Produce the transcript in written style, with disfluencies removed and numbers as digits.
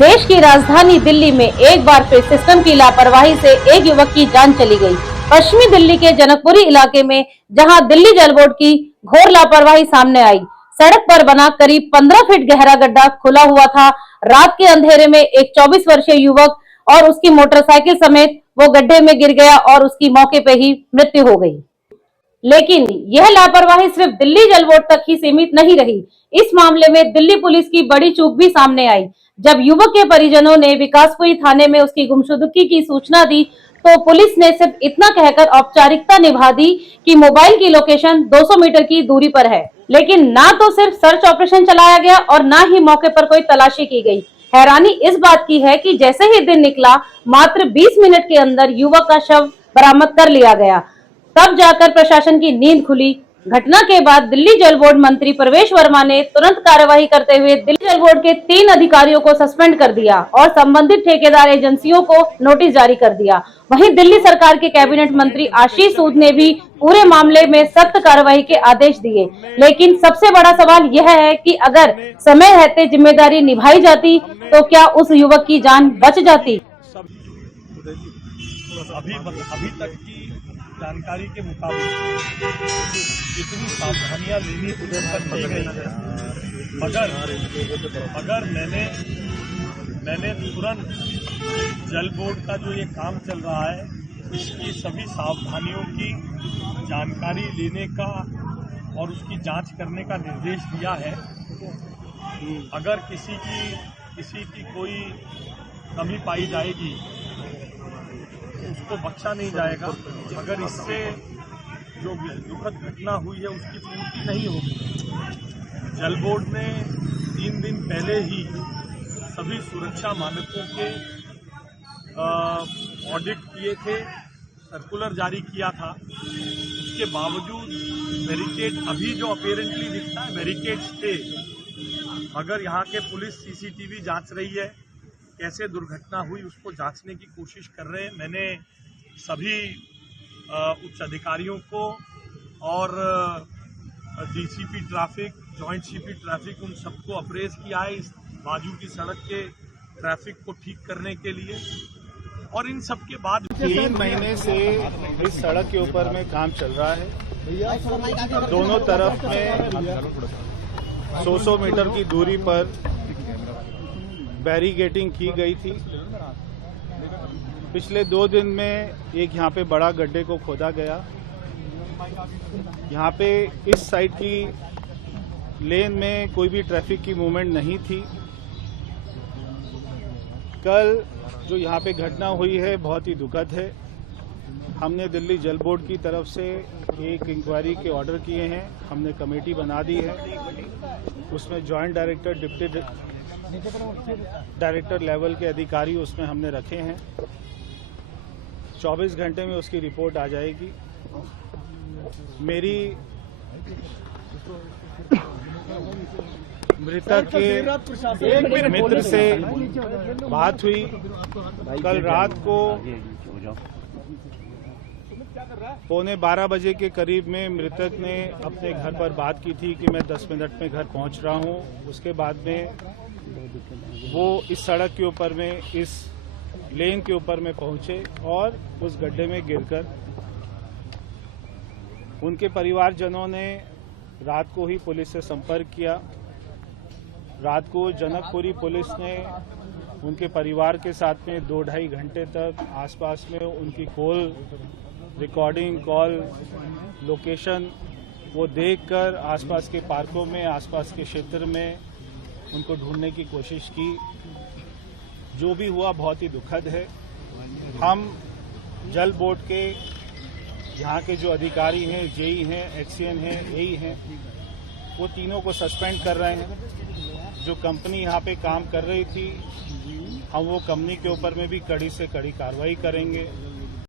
देश की राजधानी दिल्ली में एक बार फिर सिस्टम की लापरवाही से एक युवक की जान चली गई। पश्चिमी दिल्ली के जनकपुरी इलाके में जहां दिल्ली जल बोर्ड की घोर लापरवाही सामने आई। सड़क पर बना करीब 15 फीट गहरा गड्ढा खुला हुआ था। रात के अंधेरे में एक 24 वर्षीय युवक और उसकी मोटरसाइकिल समेत वो गड्ढे में गिर गया और उसकी मौके पे ही मृत्यु हो गई। लेकिन यह लापरवाही सिर्फ दिल्ली जल बोर्ड तक ही सीमित नहीं रही। इस मामले में दिल्ली पुलिस की बड़ी चूक भी सामने आई। जब युवक के परिजनों ने विकासपुरी थाने में उसकी गुमशुदगी की सूचना दी तो पुलिस ने सिर्फ इतना कहकर औपचारिकता निभा दी कि मोबाइल की लोकेशन 200 मीटर की दूरी पर है। लेकिन ना तो सिर्फ सर्च ऑपरेशन चलाया गया और ना ही मौके पर कोई तलाशी की गई। हैरानी इस बात की है कि जैसे ही दिन निकला मात्र 20 मिनट के अंदर युवक का शव बरामद कर लिया गया। तब जाकर प्रशासन की नींद खुली। घटना के बाद दिल्ली जल बोर्ड मंत्री प्रवेश वर्मा ने तुरंत कार्रवाई करते हुए दिल्ली जल बोर्ड के 3 अधिकारियों को सस्पेंड कर दिया और संबंधित ठेकेदार एजेंसियों को नोटिस जारी कर दिया। वहीं दिल्ली सरकार के कैबिनेट मंत्री आशीष सूद ने भी पूरे मामले में सख्त कार्रवाई के आदेश दिए। लेकिन सबसे बड़ा सवाल यह है कि अगर समय रहते जिम्मेदारी निभाई जाती तो क्या उस युवक की जान बच जाती। अभी तक की जानकारी के मुताबिक जितनी सावधानियां लेनी उधर तक की गई है, मगर मैंने तुरंत जल बोर्ड का जो ये काम चल रहा है इसकी सभी सावधानियों की जानकारी लेने का और उसकी जांच करने का निर्देश दिया है। अगर किसी की कोई कमी पाई जाएगी उसको बख्शा नहीं जाएगा, मगर इससे जो दुखद घटना हुई है उसकी पूर्ति नहीं होगी। जल बोर्ड ने 3 दिन पहले ही सभी सुरक्षा मानकों के ऑडिट किए थे, सर्कुलर जारी किया था। उसके बावजूद बैरिकेड अभी जो अपीयरेंटली दिखता है बैरिकेड्स थे, मगर यहाँ के पुलिस सीसीटीवी जांच रही है। कैसे दुर्घटना हुई उसको जांचने की कोशिश कर रहे हैं। मैंने सभी उच्च अधिकारियों को और DCP traffic, joint CP traffic, उन सबको अप्रेज किया है इस बाजू की सड़क के ट्रैफिक को ठीक करने के लिए। और इन सब के बाद 3 महीने से इस सड़क के ऊपर में काम चल रहा है। दोनों तरफ में 100 मीटर की दूरी पर बैरिकेडिंग की गई थी। पिछले 2 दिन में एक यहाँ पे बड़ा गड्ढे को खोदा गया। यहाँ पे इस साइड की लेन में कोई भी ट्रैफिक की मूवमेंट नहीं थी। कल जो यहाँ पे घटना हुई है बहुत ही दुखद है। हमने दिल्ली जल बोर्ड की तरफ से एक इंक्वायरी के ऑर्डर किए हैं। हमने कमेटी बना दी है, उसमें joint director, deputy director level के अधिकारी उसमें हमने रखे हैं। 24 घंटे में उसकी रिपोर्ट आ जाएगी। मेरी मृतक के मित्र से बात हुई कल रात को 11:15 बजे के करीब में। मृतक ने अपने घर पर बात की थी कि मैं 10 मिनट में घर पहुंच रहा हूं। उसके बाद में वो इस सड़क के ऊपर में, इस लेन के ऊपर में पहुंचे और उस गड्ढे में गिरकर उनके परिवारजनों ने रात को ही पुलिस से संपर्क किया। रात को जनकपुरी पुलिस ने उनके परिवार के साथ में 2-2.5 घंटे तक आसपास में उनकी कॉल रिकॉर्डिंग, कॉल लोकेशन वो देखकर आसपास के पार्कों में, आसपास के क्षेत्र में उनको ढूंढने की कोशिश की। जो भी हुआ बहुत ही दुखद है। हम जल बोर्ड के यहाँ के जो अधिकारी हैं, जेई हैं, एक्सीएन हैं, एई हैं, वो तीनों को सस्पेंड कर रहे हैं। जो कंपनी यहाँ पे काम कर रही थी, हम वो कंपनी के ऊपर में भी कड़ी से कड़ी कार्रवाई करेंगे।